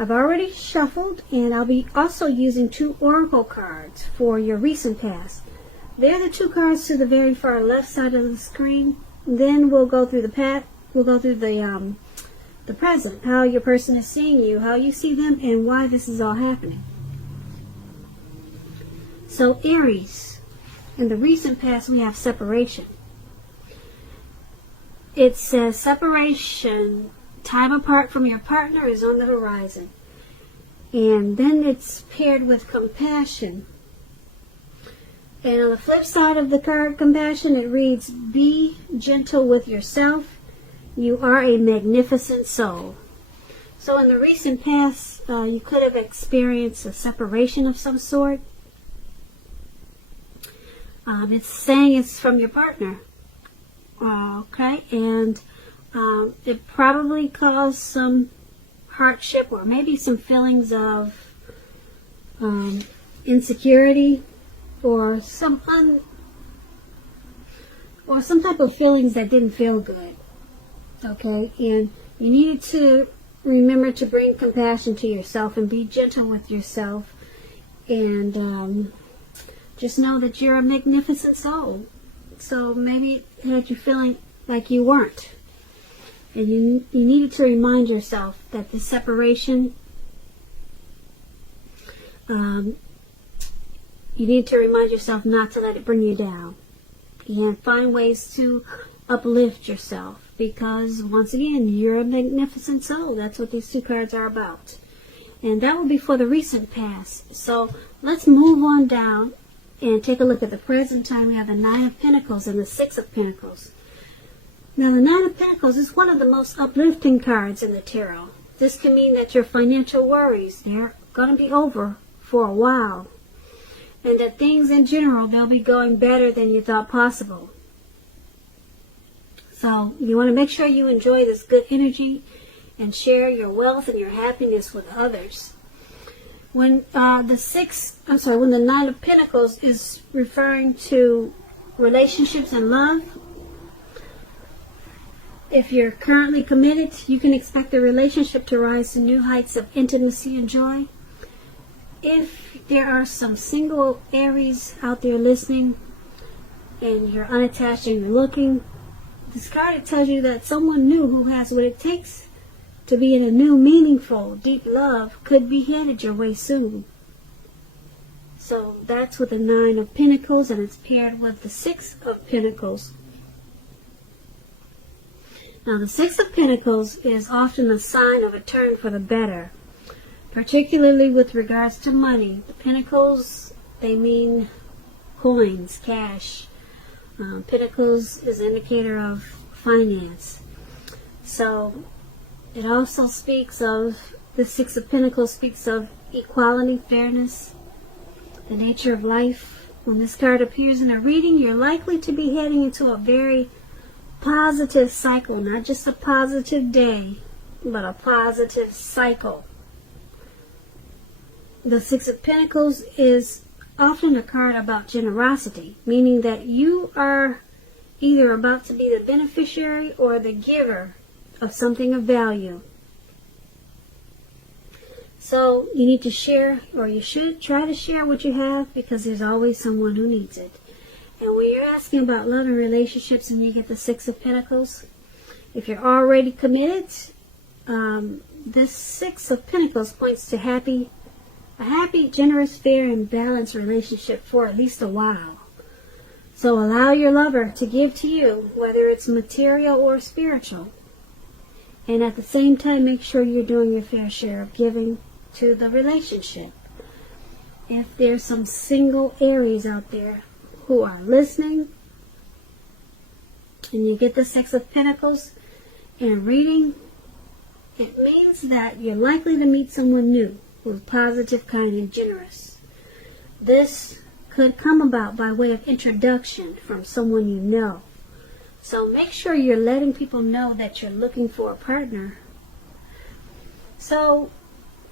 I've already shuffled, and I'll be also using 2 oracle cards for your recent past. They're the 2 cards to the very far left side of the screen. Then we'll go through the past. We'll go through the present, how your person is seeing you, how you see them, and why this is all happening. So Aries, in the recent past, we have separation. It says separation, time apart from your partner is on the horizon. And then it's paired with compassion. And on the flip side of the card compassion, it reads, be gentle with yourself. You are a magnificent soul. So in the recent past, you could have experienced a separation of some sort. It's saying it's from your partner. Okay, and it probably caused some hardship or maybe some feelings of insecurity or some type of feelings that didn't feel good. Okay, and you needed to remember to bring compassion to yourself and be gentle with yourself, and just know that you're a magnificent soul. So maybe it had you feeling like you weren't. And you needed to remind yourself that this separation, you need to remind yourself not to let it bring you down. And find ways to uplift yourself. Because, once again, you're a magnificent soul. That's what these 2 cards are about. And that will be for the recent past. So let's move on down and take a look at the present time. We have the 9 of Pentacles and the 6 of Pentacles. Now, the 9 of Pentacles is one of the most uplifting cards in the tarot. This can mean that your financial worries, they're going to be over for a while. And that things in general, they'll be going better than you thought possible. So, you want to make sure you enjoy this good energy and share your wealth and your happiness with others. When when the 9 of Pentacles is referring to relationships and love, if you're currently committed, you can expect the relationship to rise to new heights of intimacy and joy. If there are some single Aries out there listening and you're unattached and you're looking, this card tells you that someone new who has what it takes to be in a new, meaningful, deep love could be headed your way soon. So that's with the 9 of Pentacles, and it's paired with the 6 of Pentacles. Now, the 6 of Pentacles is often a sign of a turn for the better, particularly with regards to money. The Pentacles, they mean coins, cash. Pentacles is an indicator of finance. So it also speaks of, the 6 of Pentacles speaks of equality, fairness, the nature of life. When this card appears in a reading, you're likely to be heading into a very positive cycle, not just a positive day, but a positive cycle. The 6 of Pentacles is often a card about generosity, meaning that you are either about to be the beneficiary or the giver of something of value. So you need to share, or you should try to share what you have, because there's always someone who needs it. And when you're asking about love and relationships and you get the 6 of Pentacles, if you're already committed, this 6 of Pentacles points to a happy, generous, fair, and balanced relationship for at least a while. So allow your lover to give to you, whether it's material or spiritual. And at the same time, make sure you're doing your fair share of giving to the relationship. If there's some single Aries out there who are listening, and you get the 6 of Pentacles in a reading, it means that you're likely to meet someone new who's positive, kind, and generous. This could come about by way of introduction from someone you know. So make sure you're letting people know that you're looking for a partner. So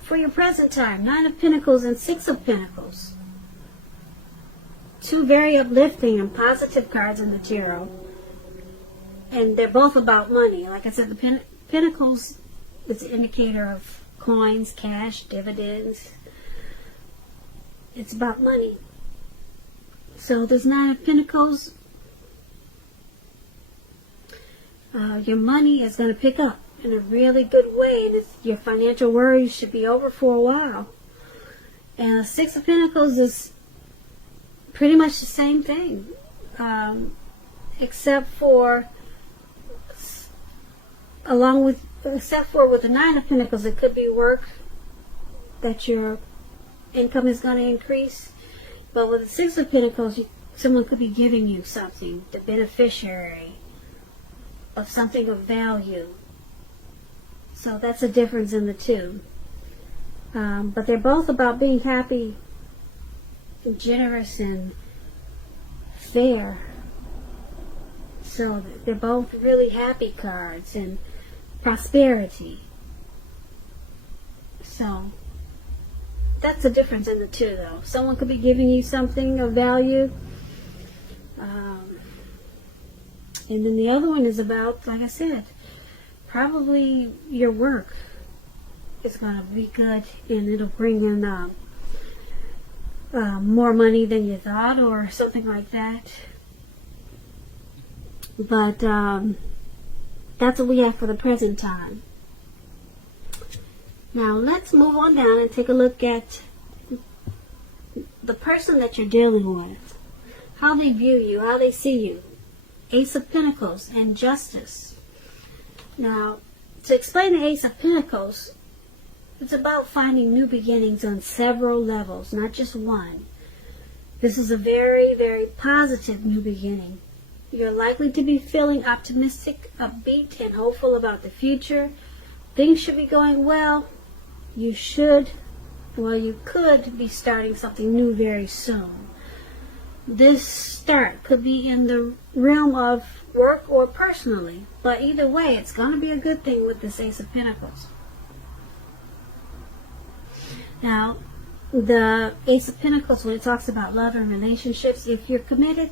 for your present time, 9 of Pentacles and 6 of Pentacles, 2 very uplifting and positive cards in the tarot, and they're both about money. Like I said, the Pentacles is an indicator of coins, cash, dividends. It's about money. So this Nine of Pentacles, your money is going to pick up in a really good way, and your financial worries should be over for a while. And Six of Pentacles is pretty much the same thing, except for with the Nine of Pentacles, it could be work that your income is going to increase. But with the Six of Pentacles, someone could be giving you something, the beneficiary of something of value. So that's a difference in the two. But they're both about being happy, generous, and fair. So they're both really happy cards and prosperity. So that's the difference in the two, though. Someone could be giving you something of value. And then the other one is about, like I said, probably your work is going to be good, and it'll bring in more money than you thought, or something like that. But that's what we have for the present time. Now let's move on down and take a look at the person that you're dealing with, how they view you, how they see you. Ace of Pentacles and Justice. Now, to explain the Ace of Pentacles, it's about finding new beginnings on several levels, not just one. This is a very, very positive new beginning. You're likely to be feeling optimistic, upbeat, and hopeful about the future. Things should be going well. You could be starting something new very soon. This start could be in the realm of work or personally, but either way, it's going to be a good thing with this Ace of Pentacles. Now, the Ace of Pentacles, when it talks about love and relationships, if you're committed,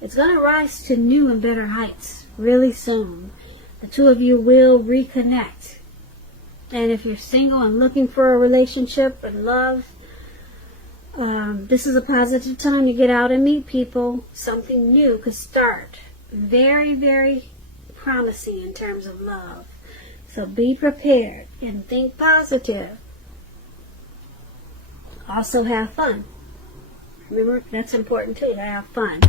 it's going to rise to new and better heights really soon. The two of you will reconnect. And if you're single and looking for a relationship and love, this is a positive time to get out and meet people. Something new could start. Very, very promising in terms of love. So be prepared and think positive. Also have fun. Remember, that's important too, to have fun.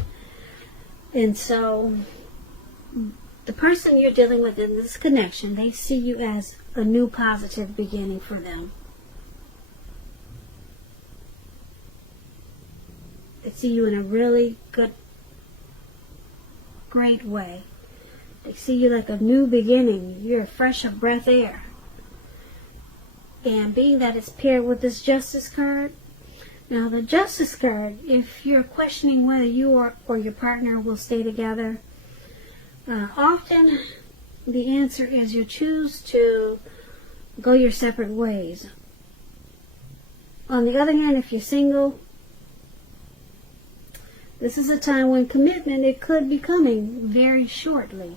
And so the person you're dealing with in this connection, they see you as a new positive beginning for them. They see you in a really good, great way. They see you like a new beginning. You're a fresh of breath air. And being that it's paired with this Justice card, now the Justice card, if you're questioning whether you or your partner will stay together, often the answer is you choose to go your separate ways. On the other hand, if you're single, this is a time when commitment, it could be coming very shortly.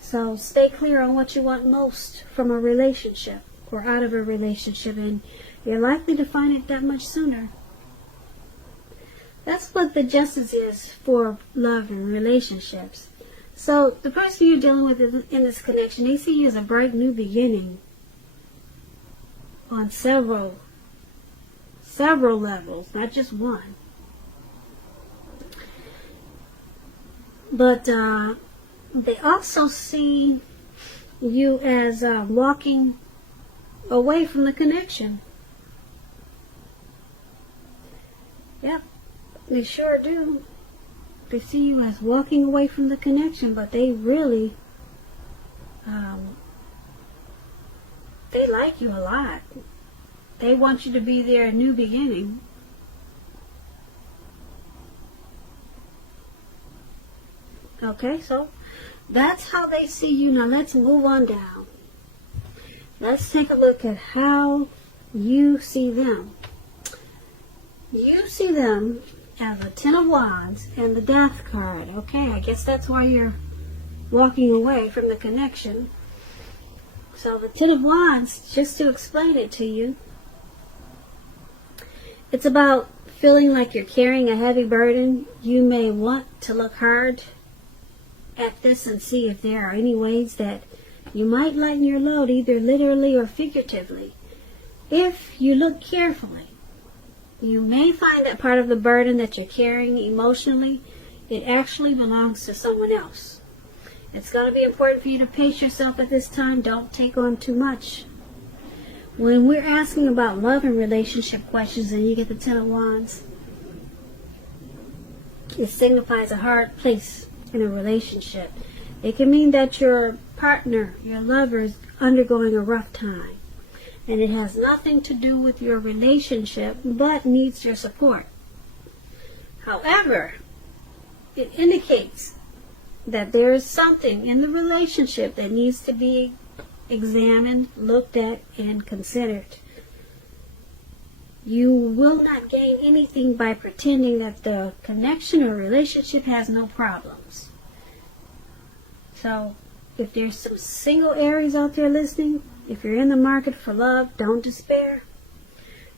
So stay clear on what you want most from a relationship or out of a relationship, and you're likely to find it that much sooner. That's what the Justice is for love and relationships. So the person you're dealing with in this connection, they see you as a bright new beginning on several levels, not just one. But they also see you as walking away from the connection. Yep, they sure do. They see you as walking away from the connection, but they really, they like you a lot. They want you to be their new beginning. Okay, so that's how they see you. Now let's move on down. Let's take a look at how you see them. You see them as a Ten of Wands and the Death card. Okay, I guess that's why you're walking away from the connection. So the Ten of Wands, just to explain it to you, it's about feeling like you're carrying a heavy burden. You may want to look hard at this and see if there are any ways that you might lighten your load, either literally or figuratively. If you look carefully, you may find that part of the burden that you're carrying emotionally, it actually belongs to someone else. It's going to be important for you to pace yourself at this time. Don't take on too much. When we're asking about love and relationship questions and you get the Ten of Wands, it signifies a hard place in a relationship. It can mean that your partner, your lover, is undergoing a rough time. And it has nothing to do with your relationship, but needs your support. However, it indicates that there is something in the relationship that needs to be examined, looked at, and considered. You will not gain anything by pretending that the connection or relationship has no problems. So, if there's some single Aries out there listening, if you're in the market for love, don't despair.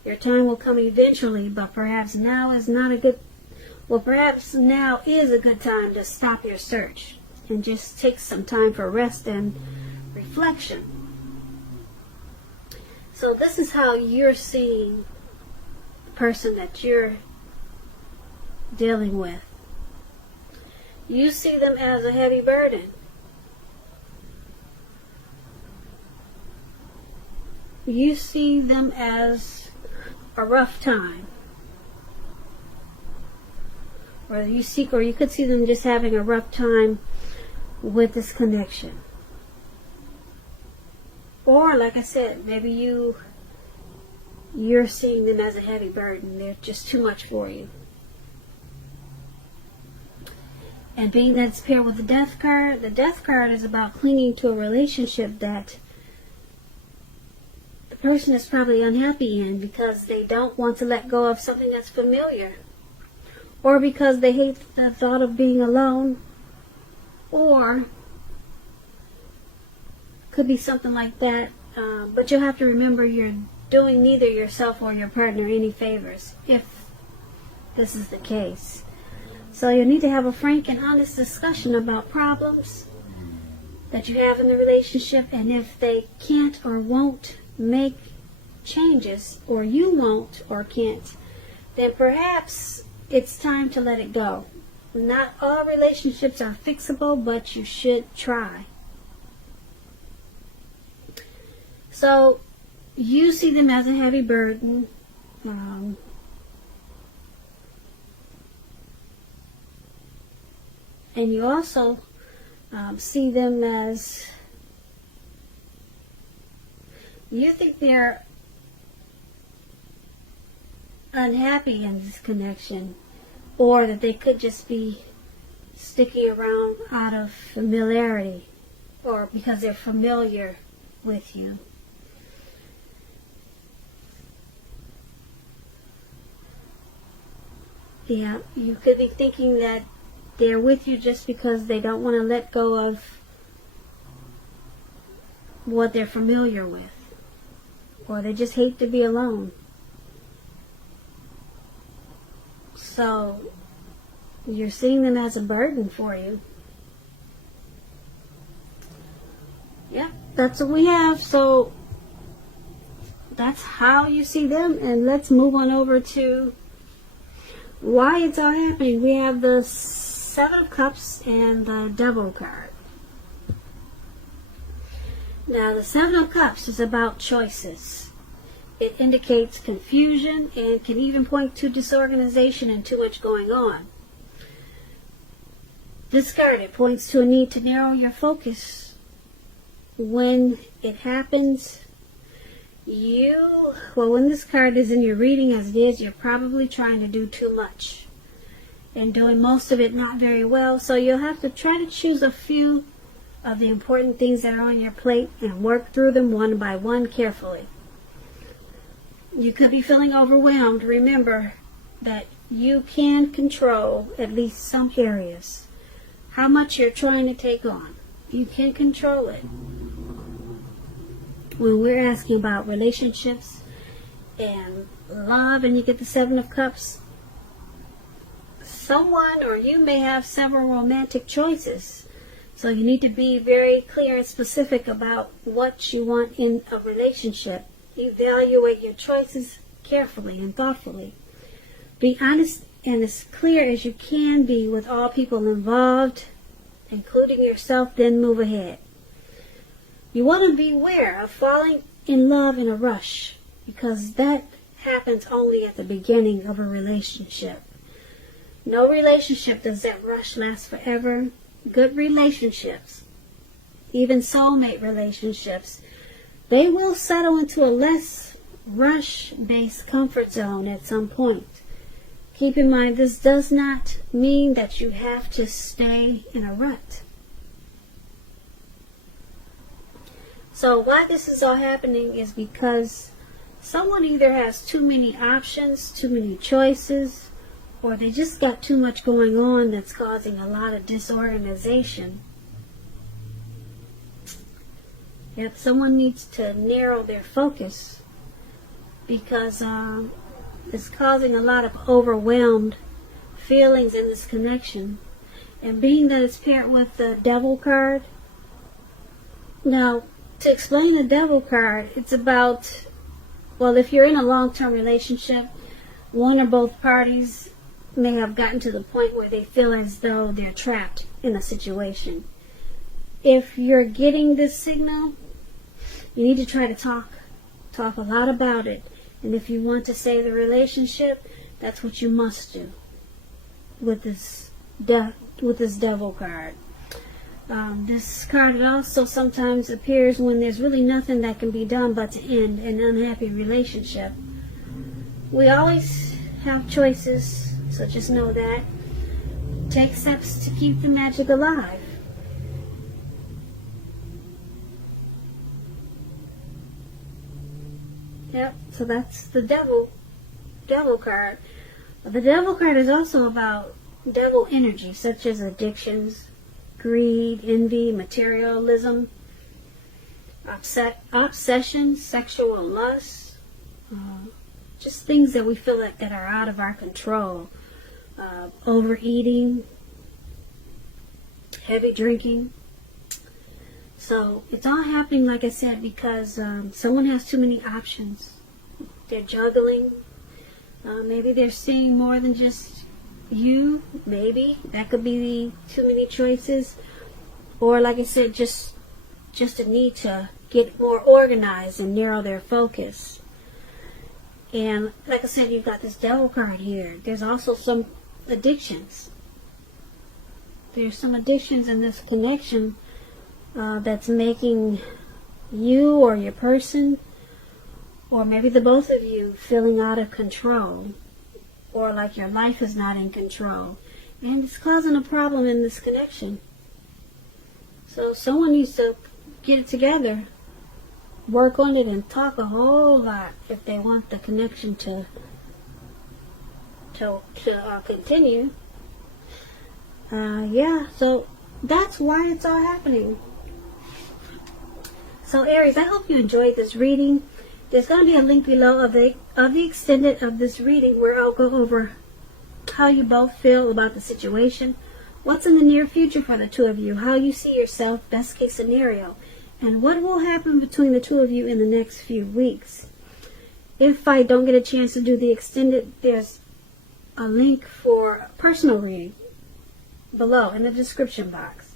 Your time will come eventually, but perhaps now is a good time to stop your search and just take some time for rest and reflection. So this is how you're seeing the person that you're dealing with. You see them as a heavy burden. You see them as a rough time. Or you could see them just having a rough time with this connection. Or, like I said, maybe you're seeing them as a heavy burden. They're just too much for you. And being that it's paired with the Death card is about clinging to a relationship that the person is probably unhappy in because they don't want to let go of something that's familiar. Or because they hate the thought of being alone. Or could be something like that. But you'll have to remember you're doing neither yourself or your partner any favors if this is the case. So you'll need to have a frank and honest discussion about problems that you have in the relationship, and if they can't or won't make changes, or you won't or can't, then perhaps it's time to let it go. Not all relationships are fixable, but you should try. So you see them as a heavy burden. And you also see them as, you think they're unhappy in this connection, or that they could just be sticking around out of familiarity, or because they're familiar with you. Yeah, you could be thinking that they're with you just because they don't want to let go of what they're familiar with, or they just hate to be alone. So you're seeing them as a burden for you. Yeah, that's what we have. So that's how you see them. And let's move on over to why it's all happening. We have the Seven of Cups and the Devil card. Now, the Seven of Cups is about choices. It indicates confusion and can even point to disorganization and too much going on. This card, it points to a need to narrow your focus. When it happens, when this card is in your reading as it is, you're probably trying to do too much and doing most of it not very well. So you'll have to try to choose a few of the important things that are on your plate and work through them one by one carefully. You could be feeling overwhelmed. Remember that you can control at least some areas. How much you're trying to take on, you can control it. when we're asking about relationships and love, and you get the Seven of Cups, someone or you may have several romantic choices. So you need to be very clear and specific about what you want in a relationship. Evaluate your choices carefully and thoughtfully. Be honest and as clear as you can be with all people involved, including yourself, then move ahead. You want to beware of falling in love in a rush, because that happens only at the beginning of a relationship. No relationship does that rush last forever. Good relationships, even soulmate relationships, they will settle into a less rush-based comfort zone at some point. Keep in mind, this does not mean that you have to stay in a rut. So why this is all happening is because someone either has too many options, too many choices, or they just got too much going on that's causing a lot of disorganization. Yep, someone needs to narrow their focus, because it's causing a lot of overwhelmed feelings in this connection. And being that it's paired with the Devil card, now to explain the Devil card, it's about, well, if you're in a long-term relationship, one or both parties may have gotten to the point where they feel as though they're trapped in a situation. If you're getting this signal, you need to try to talk a lot about it. And if you want to save the relationship, that's what you must do with this Devil card. This card also sometimes appears when there's really nothing that can be done but to end an unhappy relationship. We always have choices, so just know that. Take steps to keep the magic alive. Yep, so that's the Devil card. The Devil card is also about devil energy, such as addictions, greed, envy, materialism, obsession, sexual lust, just things that we feel like that are out of our control. Overeating, heavy drinking. So it's all happening, like I said, because someone has too many options. They're juggling. Maybe they're seeing more than just you. Maybe that could be too many choices. Or, like I said, just a need to get more organized and narrow their focus. And like I said, you've got this Devil card here. There's also some addictions. There's some addictions in this connection that's making you or your person, or maybe the both of you, feeling out of control, or like your life is not in control. And it's causing a problem in this connection. So someone needs to get it together, work on it, and talk a whole lot if they want the connection to continue. Yeah, so that's why it's all happening. So Aries, I hope you enjoyed this reading. There's going to be a link below of the extended of this reading, where I'll go over how you both feel about the situation, what's in the near future for the two of you, how you see yourself, best case scenario, and what will happen between the two of you in the next few weeks. If I don't get a chance to do the extended, there's a link for a personal reading below in the description box.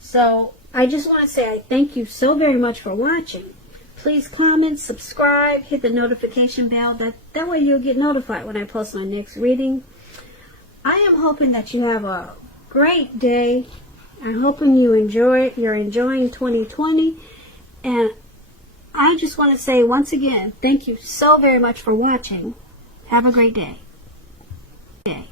So I just want to say I thank you so very much for watching. Please comment, subscribe, hit the notification bell. That way you'll get notified when I post my next reading. I am hoping that you have a great day. I'm hoping you're enjoying 2020. And I just want to say once again, thank you so very much for watching. Have a great day. Day.